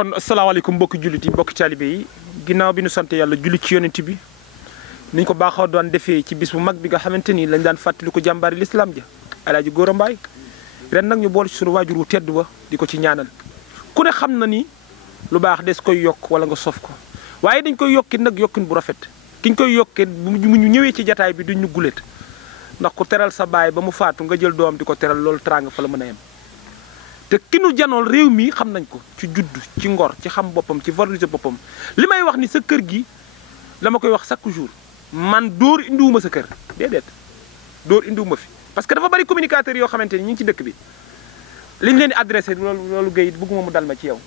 kon asalaamaaleykum mbokki jullit yi mbokki taalibe yi ginnaaw bi nu sant yàlla julli ci yonent bi niñ ko baaxoo doon defee ci bis bu mag bi nga xamante ni lañ daan fàttali ko jàmbaari lislaam ja Alaaji Gora Mbaye ren nag ñu boole ci sunu waajur wu tedd ba di ko ci ñaanal ku ne xam na ni lu baax des koy yokk wala nga sof ko waaye dañ koy yokki nag yokkin bu rafet ki ñu koy yokkee bu ñu ñëwee ci jataay bi duñ ñu gulet ndax ku teral sa baay ba mu faatu nga jël doom di ko teral loolu teraanga fa la mën a yem te ki nu janool réew mi xam nañ ko ci judd ci ngor ci xam boppam ci valoriser boppam li may wax ni sa kër gi la ma koy wax chaque jour man dóor indiwuma sa kër déedéet dóor indiwuma fi parce que dafa bari communicateurs yoo xamante ni ñu ngi ci dëkk bi liñ leen di adressé loolu Guèye bëgguma mu dal ma ci yow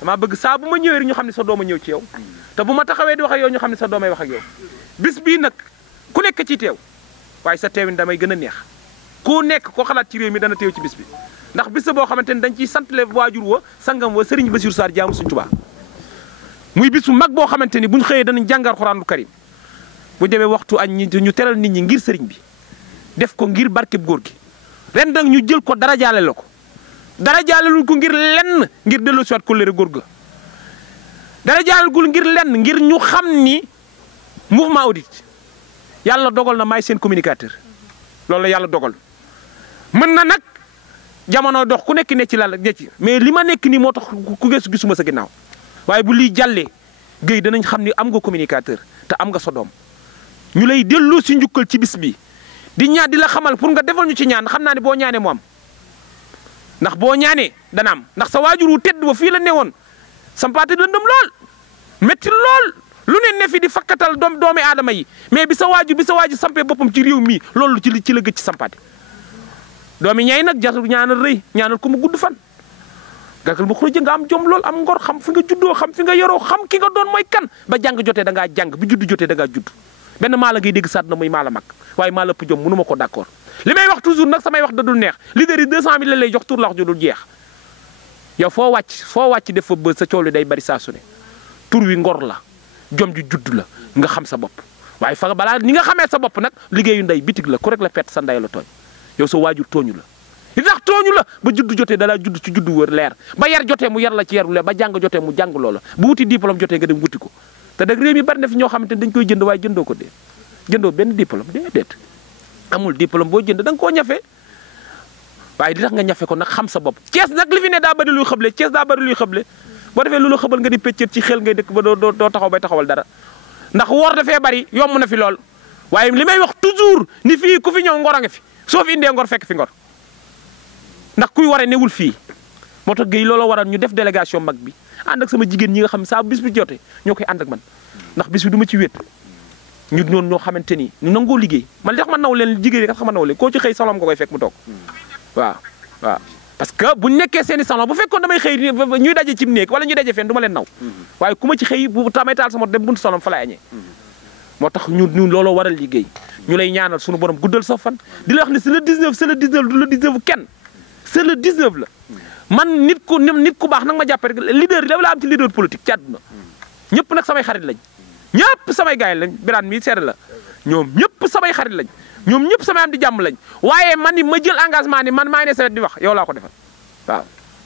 damaa bëgg saa bu ma ñëwee rek ñu xam ne sa doom a ñëw ci yow te bu ma taxawee di wax ak yow ñu xam ne sa doomay wax ak yow bis bii nag ku nekk ci teew waaye sa teewin damay gën a neex ku nekk koo xalaat ci réew mi dana teew ci bis bi ndax bis boo xamante ni dañ ciy santle waajur wa sangam wa Serigne Bassirou Sarr jaamu Sëriñ Tuubaa muy bis bu mag boo xamante ni buñ xëyee danañ jàngal Alxuraanul Karim bu demee waxtu añ ñu teral nit ñi ngir sëriñ bi def ko ngir barkeb góor gi ren nag ñu jël ko dara jaale la ko dara jaalelul ko ngir lenn ngir delloo siwaat ko leer góor ga dara jaalelul ngir lenn ngir ñu xam ni mouvement audit yàlla dogal na maay seen communicateur loolu la yàlla dogal mën na nag jamono dox ku nekk ne ci la ci mais li ma nekk nii moo tax ku gëstu gisuma sa ginnaaw waaye bu lii jàllee Guèye danañ xam ni am nga communicateur te am nga sa doom ñu lay delloo si njukkal ci bis bi di ñaan di la xamal pour nga defal ñu ci ñaan xam naa ne boo ñaanee mu am ndax boo ñaanee dana am ndax sa waajur wu tedd ba fii la newoon sampaate lëndëm lool métti lool lu ne fi di fakkatal doomi aadama yi mais bi sa waajur sampee boppam ci réew mii loolu ci la gëj ci sampaate doomi ñay nag jarul ñaanal rëy ñaanal ko mu gudd fan galgal bu xuruj nga am jom lool am ngor xam fi nga juddoo xam fi nga yoroo xam ki nga doon mooy kan ba jàng jotee da ngaa jàng bi judd jotee da ngaa judd benn maa la ngay dégg saat na muy maa la mag waaye maa la ëpp jom mënu ma ko d'accord li may wax toujours nag samay wax da dul neex leader yi 200 000 la lay jox tur la wax ju dul jeex yow foo wàcc def fa bës sa coow li day bari saa su ne tur wi ngor la jom ju judd la nga xam sa bopp waaye fa balaa ni nga xamee sa bopp nag liggéeyu ndey bitig la ku rek la pett sa ndey la tooñ yow sa waajur tooñu la li tax tooñu la ba judd jotee dalaa judd ci judd wër leer ba yar jotee mu yar la ci yaru leer ba jàng jotee mu jàng loola bu wuti diplôme jotee nga dem wuti ko te nag réew mi bari na fi ñoo xamante ne dañ koy jënd waaye jëndoo ko dee jëndoo benn diplôme déedéet amul diplôme boo jënd da nga koo ñafe waaye li tax nga ñafe ko nag xam sa bopp Cees nag li fi ne daa bari luy xëble Cees daa bari luy xëble boo defee lu la xëbal nga di pëccët ci xel ngay dëkk ba doo taxaw bay taxawal dara ndax woor dafee bari yomb na fi lool waaye li may wax toujours ni fii ku fi ñëw ngor a nga fi soo fi indee ngor fekk fi ngor ndax kuy waree newul fii moo tax Guèye looloo waral ñu def délégation mag bi ànd ak sama jigéen ñi nga xam saa bis bi jotee ñoo koy ànd ak man ndax bis bi du ma ci wét ñu noonu ñoo xamante ni ñu nangoo liggéey man li tax ma naw leen jigéen yi nga tax ma naw leen koo ci xëy salon nga koy fekk mu toog waaw parce que bu nekkee seeni salon bu fekkoon damay xëy ñuy daje ci néeg wala ñuy daje fenn du ma leen naw waaye ku ma ci xëy bu tamay taal sama dem buntu salon fa lay añee moo tax ñu looloo waral liggéey ñu lay ñaanal suñu borom guddal sa fan di la wax ne c'est le 19 c'est le 19 du le 19 kenn c'est le 19 la man nit ku baax nag ma jàppe rek leader yi dafa la am ci leader politique ci àdduna ñëpp nag samay xarit lañ ñëpp samay gaay lañ Birane mi seede la ñoom ñëpp samay xarit lañ ñoom ñëpp samay am di jàmm lañ waaye man ni ma jël engagement ni man maa ngi ne sawet di wax yow laa ko defal waaw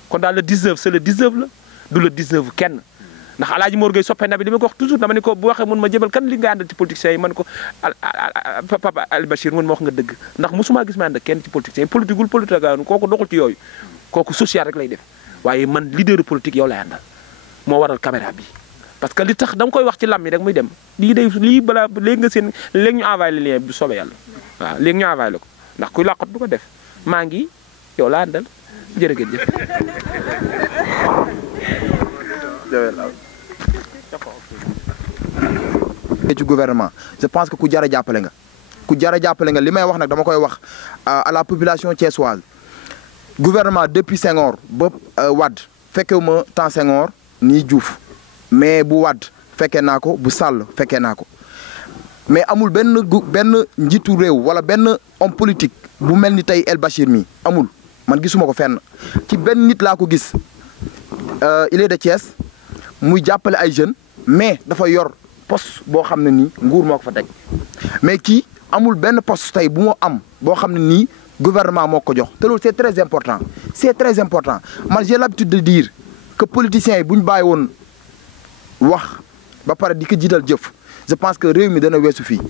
kon daal le 19 c'est le 19 la du le 19 kenn ndax Alaaji Mor Gueye soppe na bi dama ko wax toujours dama ne ko bu waxee mun ma jëmal kan li nga àndal ci politiciens yi man ko Papa Ali Bachir mun ma wax nga dëgg ndax mosuma gis ma ànd ak kenn ci politiciens yi politiqueul politique kooku doxul ci yooyu kooku social rek lay def waaye man leader politique yow lay àndal moo waral caméra bi parce que li tax da nga koy wax ci lam yi rek muy dem lii balaa léegi nga seen léegi ñu envoyé le lien bi soobee yàlla waaw léegi ñu envoyé la ko ndax kuy làqat du ko def maa ngi yow laa àndal jërëjëf. ci gouvernement je pense que ku jar a jàppale nga li may wax nag dama koy wax à la population thiessoise gouvernement depuis Senghor ba Wade fekkewuma temps Senghor nii Diouf mais bu Wade fekkee naa ko bu Sall fekkee naa ko mais amul benn njiitu réew wala benn homme politique bu mel ni tey El Bachir mi amul man gisuma ko fenn ci benn nit laa ko gis il est de Thiès muy jàppale ay jeunes mais dafa yor poste boo xam ne nii nguur moo ko fa teg mais kii amul benn poste tey bu mu am boo xam ne nii gouvernement moo ko jox te loolu c'est très important man j'ai l'habitude de dire que politiciens yi bu ñu bàyyi woon wax ba pare di ko jiital jëf je pense que réew mi dana weesu fii.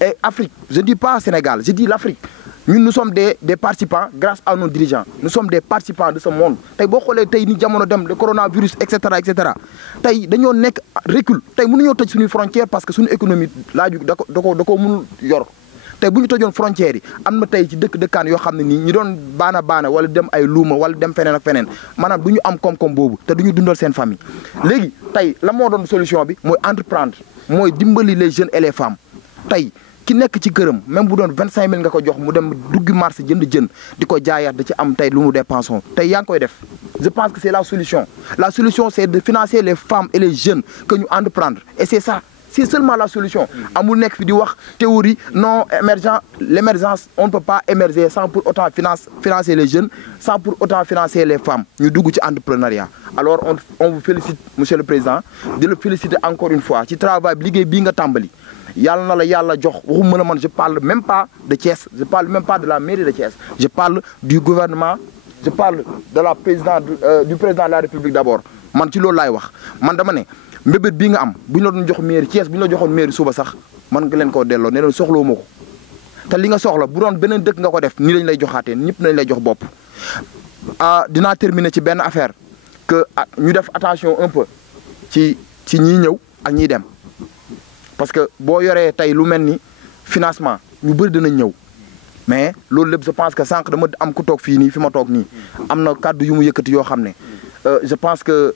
Et Afrique, je ne dis pas Sénégal, je dis l'Afrique. Nous sommes des participants grâce à nos dirigeants. Nous sommes des participants de ce monde. Si vous regardez le coronavirus, etc., etc., nous avons recul. Nous avons tëj suñu frontière parce que suñu économie laaju da ko mënul yor. Tey bu ñu tëjoon frontière yi am na tey ci dëkkaan yoo xam ne nii ñi doon baana wala dem ay luuma wala dem feneen ak feneen maanaam du ñu am koom-koom boobu te du ñu dundal seen famille. léegi tey la moo doon solution bi mooy entreprendre mooy dimbali les jeunes et les femmes tey ki nekk ci këram même bu doon 25000 nga ko jox mu dem duggi marché jënd jën di ko jaayaat da ci am tey lu mu dépensons tey yaa ngi koy def. Je pense que c'est la solution. La solution, c'est de financer les femmes et les jeunes que nous entreprendre. Et c'est ça. C'est seulement la solution. Amul nek fi di wax théorie non émergent, l'émergence, on ne peut pas émerger sans pour autant financer les jeunes, sans pour autant financer les femmes. Nous dugg ci entrepreneuriat. Alors on vous félicite monsieur le président, de le féliciter encore une fois ci travail bi liggéey bi nga tambali. Yalla na la yalla jox waxuma man je parle même pas de Thiès, je parle même pas de la mairie de Thiès. Je parle du gouvernement, je parle de la du président de la République d'abord. Man ci loolu lay wax. Man dama ne mbébét bi nga am bu ñu la doon jox mairie Thiès bu ñu la joxoon mairie suba sax man nga leen koo delloo ne leen soxlawuma ko te li nga soxla bu doon beneen dëkk nga ko def nii lañ lay joxaatee ñëpp nañ lay jox bopp. Dinaa terminer ci benn affaire que ñu def attention un peu ci ñiy ñëw ak ñiy dem parce que boo yoree tey lu mel ni financement ñu bëri dinañ ñëw mais loolu lépp je pense que sànq dama am ku toog fii nii fi ma toog nii am na kàddu yu mu yëkkati yoo xam ne je pense que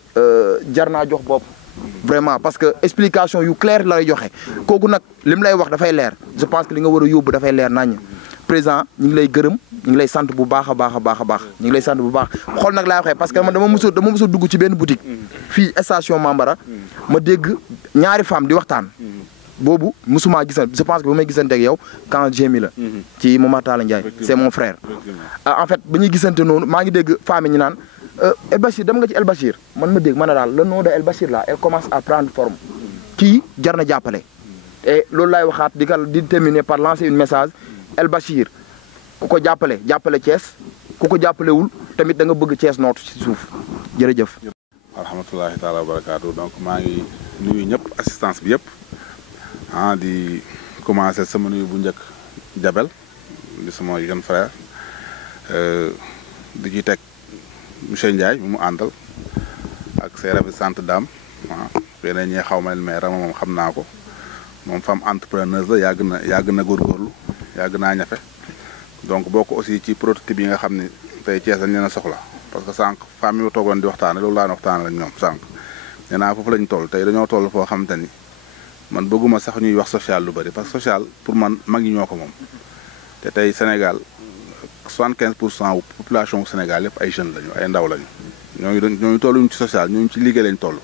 jar naa jox bopp. Vraiment parce que explication yu claire la lay joxe kooku nag li mu lay wax dafay leer je pense que li nga war a yóbbu dafay leer naññ président ñu ngi lay gërëm ñu ngi lay sant bu baax a baax ñu ngi lay sant bu baax xool nag laay waxee parce que man dama mos a dugg ci benn boutique fii station Mambara ma dégg ñaari femme di waxtaan boobu mosuma gisante je pense que bu may gisante ak yow quand Jémi la ci Momar Talla Ndiaye c'est mon frère en fait ba ñuy gisante noonu maa ngi dégg femme yi ñu naan El Bachir dem nga ci El Bachir man ma dégg ma ne daal le nom de El Bachir là elle commence à prendre forme kii jar na jàppale et loolu laay waxaat di terminer par lancer un message El Bachir ku ko jàppale Thiès ku ko jàppalewul tamit da nga bëgg Thiès nootu ci suuf jërëjëf. alhamdulilah taala wa barakaatu donc maa ngi nuyu ñëpp assistance bi yëpp di commencer sama nuyu bu njëkk Jabel di sama jeune frère di ci teg. Monsieur Ndiaye mu àndal ak ses ravissante dames yeneen ñee xaw ma leen mais Rama moom xam naa ko moom femme entrepreneuse la yàgg na góorgóorlu yàgg naa ñafe donc bokk aussi ci prototype yi nga xam ne tey Thiès dañ leen a soxla parce que sànq femme yi toogoon di waxtaane loolu laa waxtaane ak ñoom sànq nee naa foofu lañ toll tey dañoo toll foo xamante ni man bëgguma sax ñuy wax social lu bëri parce que social pour man mag ñi ñoo ko moom te tey Sénégal 75% wu population wu Sénégal yëpp ay jeunes lañu ay ndaw lañu ñooñu tolluñu ci social ñooñu ci liggéey lañ toll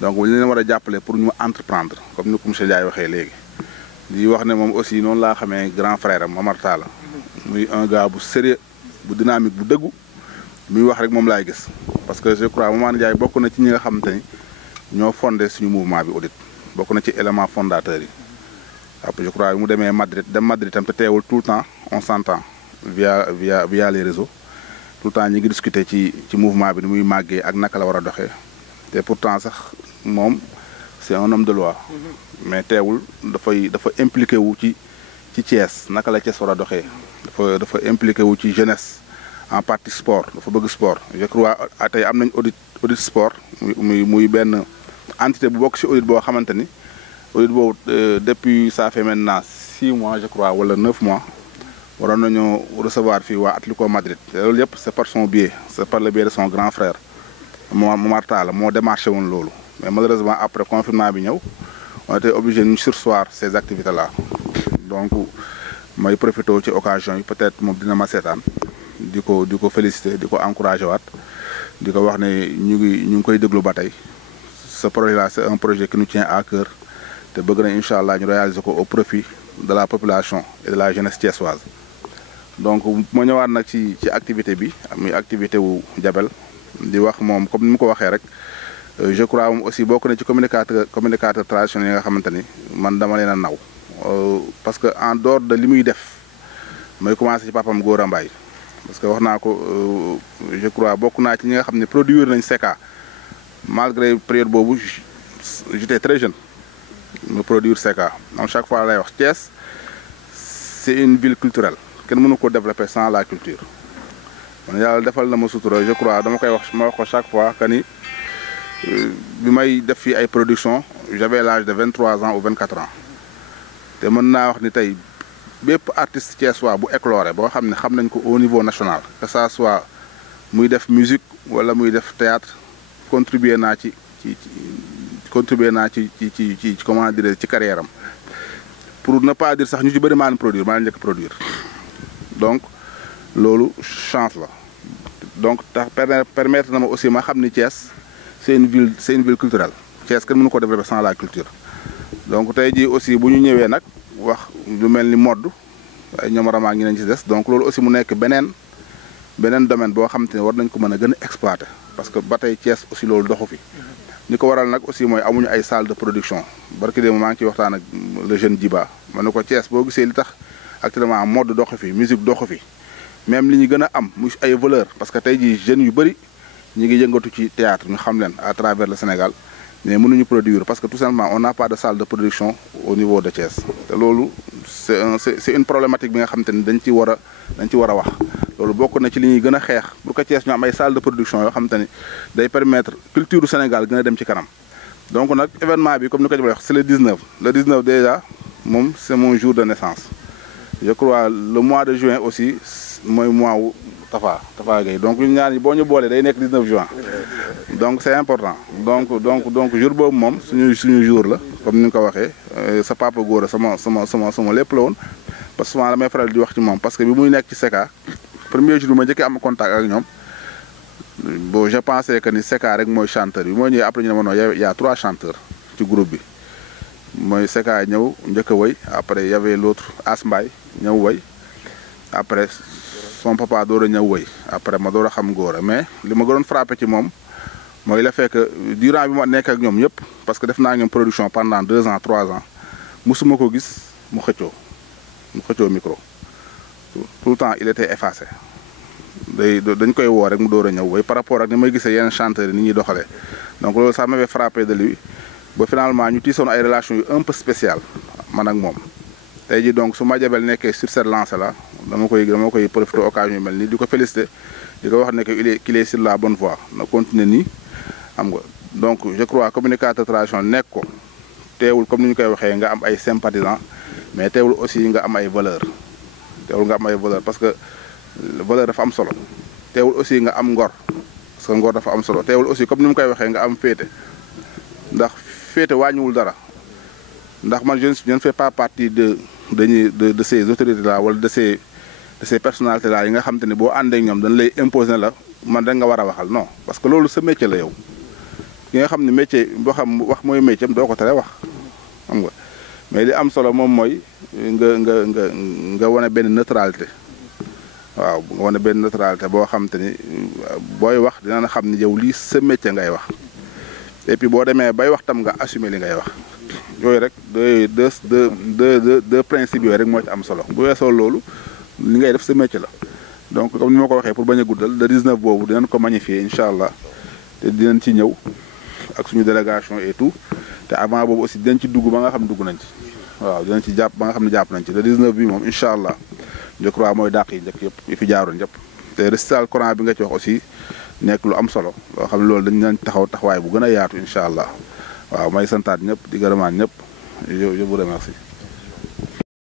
donc ñu leen war a jàppale pour ñu entreprendre comme ni ko monsieur Ndiaye waxee léegi di wax ne moom aussi noonu laa xamee grand frère am Momar Talla muy un gars bu sérieux bu dynamique bu dëggu muy wax rek moom laay gis parce que je crois Momar Ndiaye bokk na ci ñi nga xamante ni ñoo fondé suñu mouvement bi audit bokk na ci élément fondateur yi après je crois mu demee Madrid tam te teewul tout le temps on s'entend via les réseaux tout le temps ñi ngi discuter ci mouvement bi ni muy màggee ak naka la war a doxee te pourtant sax moom c'est un homme de loi mais teewul dafa impliqué wu ci Thiès naka la Thiès war a doxee dafa impliqué wu ci jeunesse en partie sport dafa bëgg sport je crois tey am nañ audit sport muy benn entité bu bokk ci audit boo xamante ni audit boobu depuis ça fait maintenant 6 mois je crois wala 9 mois waroon nañoo recevoir fii waa Atlético Madrid te loolu yëpp c'est par son biais c'est par le biais de son grand frère Momar Talla moo démarché woon loolu mais malheureusement après confinement bi ñëw on était obligé ñu surseoir ces activités là donc may profité ci occasion yi peut-être moom dina ma seetaan di ko féliciter di ko encourager waat di ko wax ne ñu ngi koy déglu ba tey ce projet là c'est un projet qui nous tient à cœur te bëgg na incha allah ñu réaliser ko au profit de la population et de la jeunesse thiessoise. Donc ma ñëwaat nag ci activité bi muy activité wu Jabel di wax moom comme ni mu ko waxee rek je crois moom aussi bokk na ci communicateur traditionnel yi nga xamante ni man dama leen a naw parce que en dehors de li muy def may commencé ci papam Gora Mbaye parce que wax naa ko je crois bokk naa ci ñi nga xam ne produire nañ Seka malgré période boobu j'étais très jeune me produire Secka donc chaque fois lay wax Thiès c'est une ville culturelle kenn mënu ko développer sans la culture man yàlla defal na ma sutura je crois dama koy wax ma wax ko chaque fois que ni bi may def fii ay production j'avais l'âge de 23 ans ou 24 ans te mën naa wax ni tey bépp artiste thiessois bu écloré boo xam ne xam nañ ko au niveau national que ça soit muy def musique wala muy def théâtre contribuer naa ci comment dire ci carrière am pour ne pas dire sax ñu ci bëri maa njëkk produire donc loolu chance la donc tax permettre na ma aussi ma xam ni Thiès c'est une ville culturelle Thiès kenn mënu ko développer sans la culture donc tey jii aussi bu ñu ñëwee nag wax lu mel ni mode ay ñoom ramaa ngi nañ ci des donc loolu aussi mu nekk beneen domaine boo xam te ne war nañ ko mën a gën a exploiter parce que ba tey Thiès aussi loolu doxu fi ni ko waral nag aussi mooy amuñu ay salle de production barki démb maa ngi ciy waxtaan ak le jeune Djiba ma ne ko Thiès boo gisee li tax actuellement mode doxu fi musique doxu fi même li ñu gën a am muy ay valeur parce que tey jii jeunes yu bëri ñu ngi yëngatu ci théâtre ñu xam leen à travers le Sénégal mais mënuñu produire parce que tout simplement on n'a pas de salle de production au niveau de Thiès te loolu c'est une problématique bi nga xam te ni dañ ci war a wax loolu bokk na ci li ñuy gën a xeex pour que Thiès ñu am ay salle de production yoo xam te ni day permettre culture du Sénégal gën a dem ci kanam donc nag événement bi comme ni ko jëlee wax c'est le 19 déjà moom c'est mon jour de naissance je crois le mois de juin aussi mooy mois wu Tafa Gueye donc ñun ñaar ñi boo ñu boolee day nekk 19 juin donc c'est important donc jour boobu moom suñu jour la comme ni nga ko waxee sa papa góor sama lépp la woon parce que souvent damay faral di wax ci moom parce que bi muy nekk ci Secka premier jour ma njëkkee am contact ak ñoom bon je pensais que ni Secka rek mooy chanteur bi mooy ñëwee après ñu ne ma non y a 3 chanteurs ci groupe bi mooy Secka ñëw njëkk a woy après y avait l'autre As Mbaye ñëw woy après son papa door a ñëw woy après ma door a xam góor mais li ma gënoon frappé ci moom mooy la fekk durant bi ma nekk ak ñoom yëpp parce que def naa ñoom production pendant 2 ans 3 ans musuma ko gis mu xëccoo micro tout le temps il était effacé dañ koy woo rek mu door a ñëw woy par rapport ak ni may gisee yenn chanteurs yi ni ñuy doxalee donc loolu ça m'avait frappé de lui ba finalement ñu tiisoon ay relations yu un peu spéciales man ak moom tey jii donc su Madiabel nekkee sur cette lancée là dama koy profité occasion yu mel nii di ko féliciter di ko wax ne que qu'il est sur la bonne voie na continuer nii xam nga donc je crois communicateur traditionnel nekk ko teewul comme ni ñu koy waxee nga am ay sympathisants mais teewul aussi nga am ay valeurs parce que valeur dafa am solo teewul aussi nga am ngor parce que ngor dafa am solo teewul aussi comme ni mu koy waxee nga am féete ndax féete wàññiwul dara ndax man je ne fais pas partie de ces autorités là wala de ces personnalités là yi nga xam te ne boo àndee ak ñoom dañ lay imposer la man da nga war a waxal non parce que loolu sa métier la yow ki nga xam ne métier boo xam wax mooy métier am doo ko tere wax xam nga mais li am solo moom mooy nga wane benn neutralité waaw nga wane benn neutralité boo xam te ni booy wax dina xam ni yow lii sa métier ngay wax et puis boo demee bay wax tam nga assumer li ngay wax yooyu rek deux principes yooyu rek moo ci am solo bu weesoo loolu li ngay def sa métier la donc comme ni ma ko waxee pour bañ a guddal le 19 boobu dinañ ko magnifier incha allah te dinañ ci ñëw ak suñu délégation et tout te avant boobu aussi dinañ ci dugg ba nga xam ne dugg nañ ci waaw dinañ ci jàpp ba nga xam ne jàpp nañ ci le 19 bi moom incha allah je crois mooy dàq yi njëkk yëpp yi fi jaaroon yëpp te récital Coran bi nga ci wax aussi nekk lu am solo loo xam ne loolu dañ nañ taxawaay bu gën a yaatu incha allah waaw may santaat ñëpp di gërëmaat ñëpp je vous remercie